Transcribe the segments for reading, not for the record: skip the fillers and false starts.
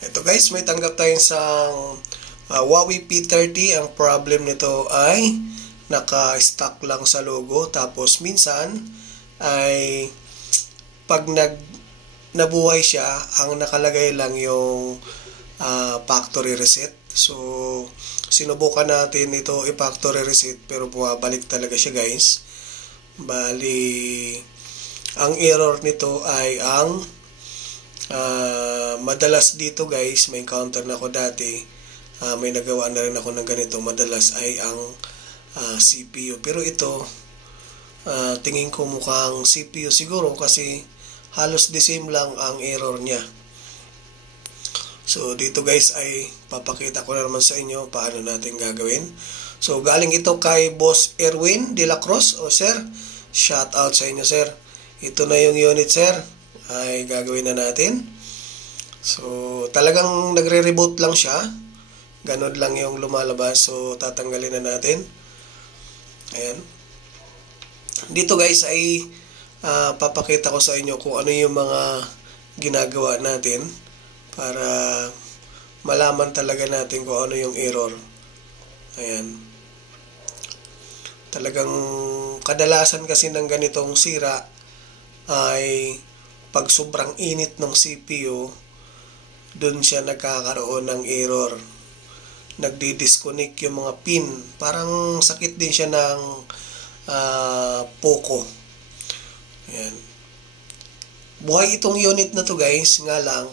Ito guys, may tanggap tayong isang Huawei P30. Ang problem nito ay naka-stuck lang sa logo. Tapos minsan ay pag nabuhay siya, ang nakalagay lang yung factory reset. So sinubukan natin ito i-factory reset pero bumabalik talaga siya guys. Bali, ang error nito ay ang madalas dito guys, may encounter na ako dati, may nagawa na rin ako ng ganito, madalas ay ang CPU. Pero ito, tingin ko mukhang CPU siguro kasi halos the same lang ang error niya. So dito guys ay papakita ko na naman sa inyo paano natin gagawin. So galing ito kay Boss Erwin de la Cruz. O sir, shout out sa inyo sir. Ito na yung unit sir, ay gagawin na natin. So talagang nagre-reboot lang siya, ganun lang yung lumalabas. So tatanggalin na natin. Ayan. Dito guys ay papakita ko sa inyo kung ano yung mga ginagawa natin para malaman talaga natin kung ano yung error. Ayan. Talagang kadalasan kasi ng ganitong sira ay pag sobrang init ng CPU, dun siya nagkakaroon ng error. Nagdi-disconnect yung mga pin. Parang sakit din siya ng Poco. Ayan. Buhay itong unit na to guys, nga lang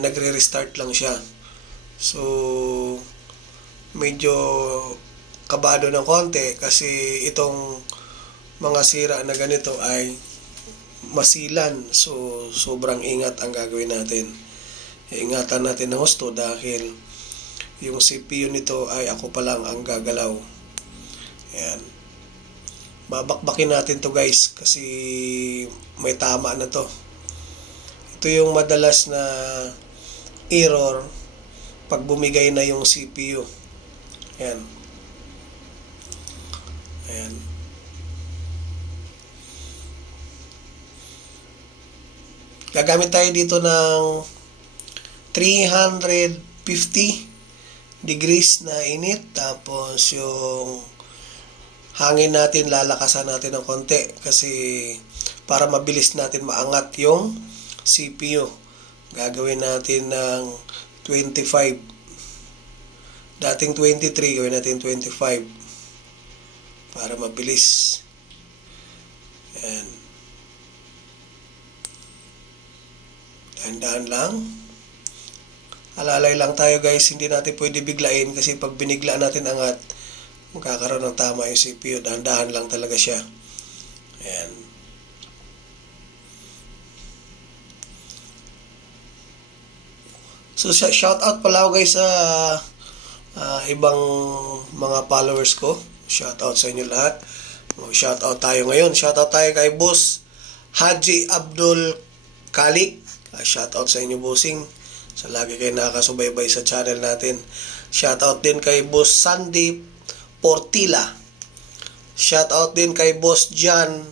nagre-restart lang siya. So medyo kabado ng konti kasi itong mga sira na ganito ay masilan. So sobrang ingat ang gagawin natin. Ingatan natin ng husto dahil yung CPU nito ay ako pa lang ang gagalaw. Ayan. Babakbakin natin to guys kasi may tama na to. Ito yung madalas na error pag bumigay na yung CPU. Ayan. Ayan. Gagamit tayo dito ng 350 degrees na init. Tapos yung hangin natin, lalakasan natin ng konti kasi para mabilis natin maangat yung CPU. Gagawin natin ng 25. Dating 23, gawin natin 25 para mabilis. Ayan. Dahan-dahan lang. Alalay lang tayo guys, hindi natin pwede biglain kasi pag binigla natin angat, magkakaroon ng tama yung CPU. Dahan-dahan lang talaga siya. Ayan. So shout out pala ako guys sa ibang mga followers ko. Shout out sa inyo lahat. Shout out tayo ngayon. Shout out tayo kay Boss Haji Abdul Kalik. Shout out sa inyo bossing. Sa lagi kayo nakakasubaybay sa channel natin. Shout out din kay Boss Sandy Portila. Shout out din kay Boss Jan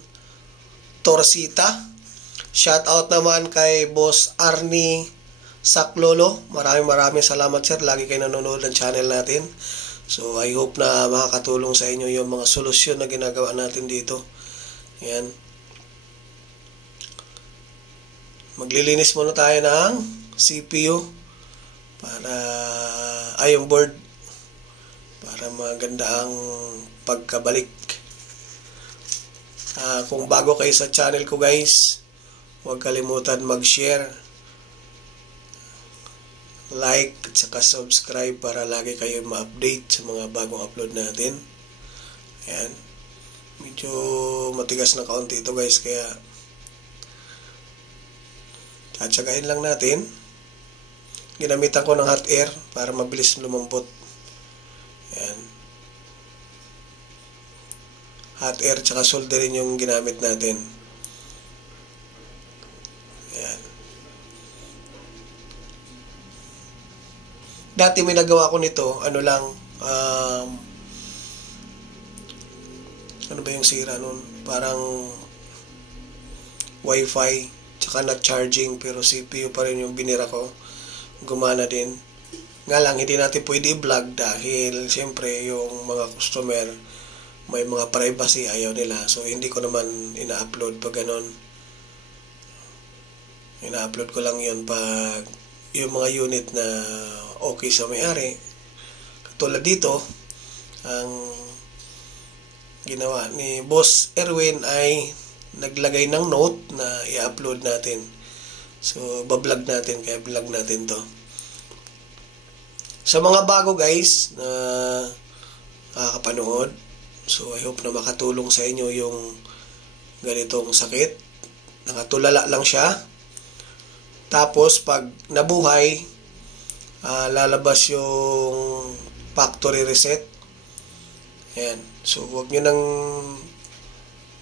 Torsita. Shout out naman kay Boss Arnie Saklolo. Maraming salamat sir. Lagi kayo nanonood ng channel natin. So I hope na makakatulong sa inyo yung mga solusyon na ginagawa natin dito. Ayan. Maglilinis muna tayo ng CPU para yung board para maganda ang pagkabalik. Kung bago kayo sa channel ko guys, huwag kalimutan mag-share, like at saka subscribe para lagi kayo ma-update sa mga bagong upload natin. Ayan. Medyo matigas na kaunti ito guys, kaya tatsagain lang natin. Ginamitan ko ng hot air para mabilis lumambot. Ayan. Hot air tsaka solderin yung ginamit natin. Ayan. Dati may nagawa ko nito, ano lang, ano ba yung sira nun? Parang Wi-Fi, tsaka na charging, pero CPU pa rin yung binira ko. gumana din. Nga lang, hindi natin pwede i-vlog dahil siyempre yung mga customer may mga privacy, ayaw nila. So, hindi ko naman ina-upload pag ganon. Ina-upload ko lang yun pag yung mga unit na okay sa may-ari. Katulad dito, ang ginawa ni Boss Erwin ay naglagay ng note na i-upload natin. So, bablog natin, kaya vlog natin to. Sa mga bago guys na nakakapanood, so I hope na makatulong sa inyo yung ganitong sakit. Nakatulala lang siya. Tapos pag nabuhay, lalabas yung factory reset. Ayan. So huwag nyo nang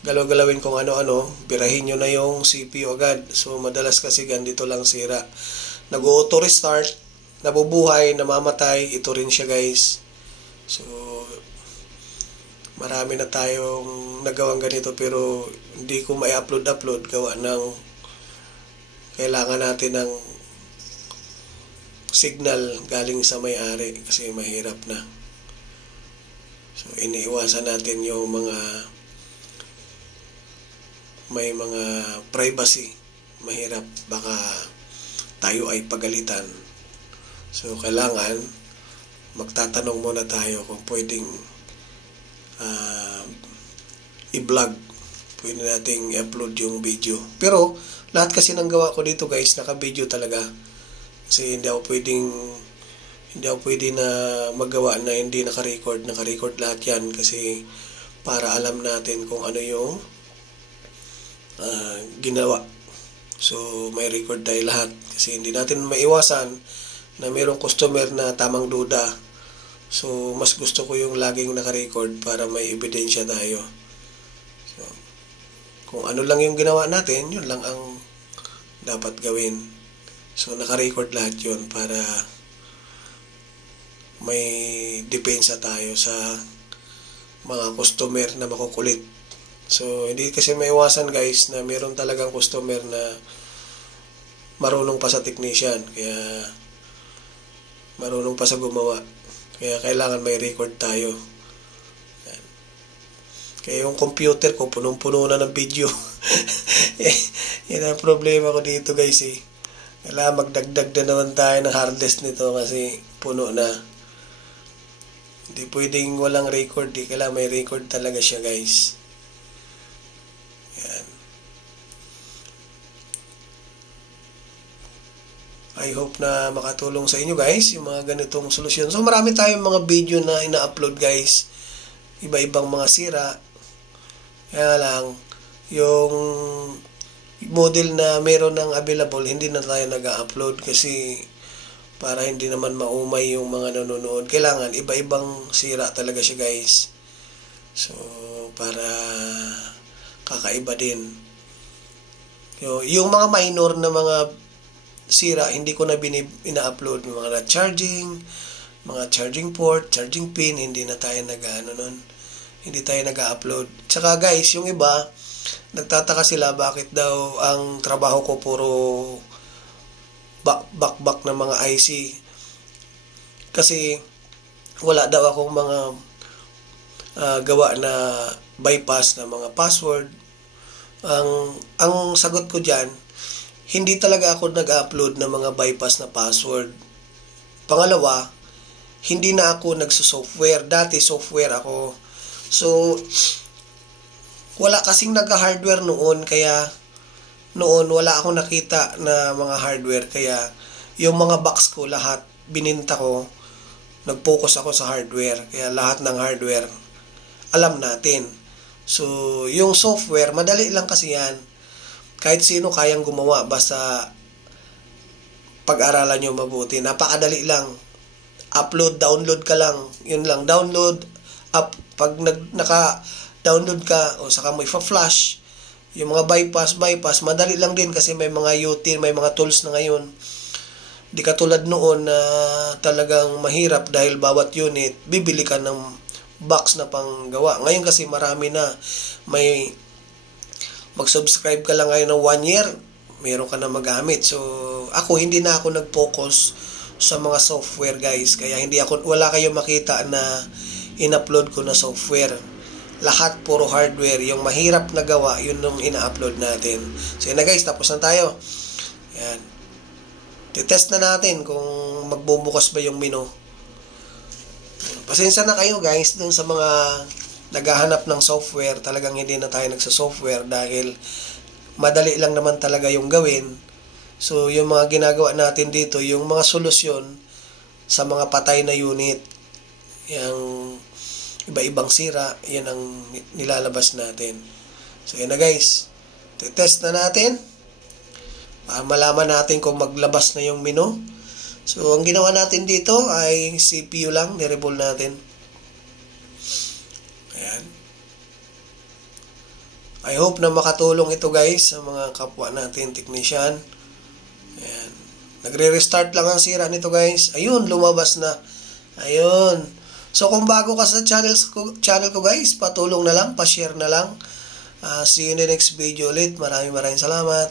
galaw-galawin kung ano-ano. Birahin nyo na yung CPU agad. So madalas kasi ganito lang sira. Nag-auto restart, nabubuhay, namamatay, ito rin siya guys. So marami na tayong nagawang ganito pero hindi ko mai-upload gawa ng kailangan natin ng signal galing sa may-ari kasi mahirap na. So iniiwasan natin yung may mga privacy, mahirap, baka tayo ay pagalitan. So, kailangan magtatanong muna tayo kung pwedeng i-vlog. Pwede nating i-upload yung video. Pero, lahat kasi ng gawa ko dito guys, naka-video talaga. Kasi hindi ako pwede na magawa na hindi naka-record. Naka-record lahat yan kasi para alam natin kung ano yung ginawa. So, may record tayo lahat. Kasi hindi natin maiwasan na mayroong customer na tamang duda. So, mas gusto ko yung laging naka-record para may ebidensya tayo. So, kung ano lang yung ginawa natin, yun lang ang dapat gawin. So, naka-record lahat yun para may depensa tayo sa mga customer na makukulit. So, hindi kasi maiwasan guys na mayroon talagang customer na marunong pa sa technician. Kaya marunong pa sa gumawa. Kaya kailangan may record tayo. Yan. Kaya yung computer ko, punong-puno na ng video. Yan ang problema ko dito guys eh. Kailangan magdagdag na naman tayo ng hard disk nito kasi puno na. Hindi pwedeng walang record eh. Kailangan may record talaga siya guys. Yan. I hope na makatulong sa inyo guys yung mga ganitong solusyon. So marami tayong mga video na ina-upload guys. Iba-ibang mga sira. Kaya lang yung model na meron ng available, hindi na tayo nag-upload kasi para hindi naman maumay yung mga nanonood. Kailangan iba-ibang sira talaga siya guys. So para kakaiba din. Yung mga minor na mga sira, hindi ko na ina-upload. Mga charging, mga charging port, charging pin, hindi na tayo hindi tayo nag-upload. Tsaka guys, yung iba, nagtataka sila bakit daw ang trabaho ko puro back na mga IC. Kasi wala daw akong mga gawa na bypass na mga password. Ang sagot ko dyan, hindi talaga ako nag-upload ng mga bypass na password. Pangalawa, hindi na ako nagso-software. Dati software ako. So, wala kasing nag-hardware noon, kaya noon wala akong nakita na mga hardware. Kaya yung mga box ko lahat, bininta ko, nag-focus ako sa hardware. Kaya lahat ng hardware, alam natin. So, yung software, madali lang kasi yan. Kahit sino kayang gumawa, basta pag-aralan nyo mabuti. Napakadali lang. Upload, download ka lang. Yun lang. Download, up. Pag naka-download ka, o saka mo ipa-flash, yung mga bypass, madali lang din kasi may mga util, may mga tools na ngayon. Di katulad noon na talagang mahirap dahil bawat unit, bibili ka ng box na panggawa. Ngayon kasi marami na. May mag-subscribe ka lang ngayon ng 1 year, meron ka na magamit. So, ako, hindi na ako nag-focus sa mga software, guys. Kaya wala kayong makita na in-upload ko na software. Lahat puro hardware. Yung mahirap na gawa, yun yung ina-upload natin. So, yun na guys, tapos na tayo. Yan. Titest na natin kung magbubukas ba yung menu. Pasensya na kayo guys dun sa mga naghahanap ng software. Talagang hindi na tayo nagsa-software dahil madali lang naman talaga yung gawin. So, yung mga ginagawa natin dito, yung mga solusyon sa mga patay na unit, yung iba-ibang sira, yan ang nilalabas natin. So, yun na guys. Test na natin. Para malaman natin kung maglabas na yung menu. So, ang ginawa natin dito ay CPU lang. Nirebol natin. Ayan. I hope na makatulong ito guys sa mga kapwa natin, technician. Ayan. Nagre-restart lang ang sira nito guys. Ayun, lumabas na. Ayun. So, kung bago ka sa channel ko guys, patulong na lang, pa-share na lang. See you in the next video ulit. Maraming salamat.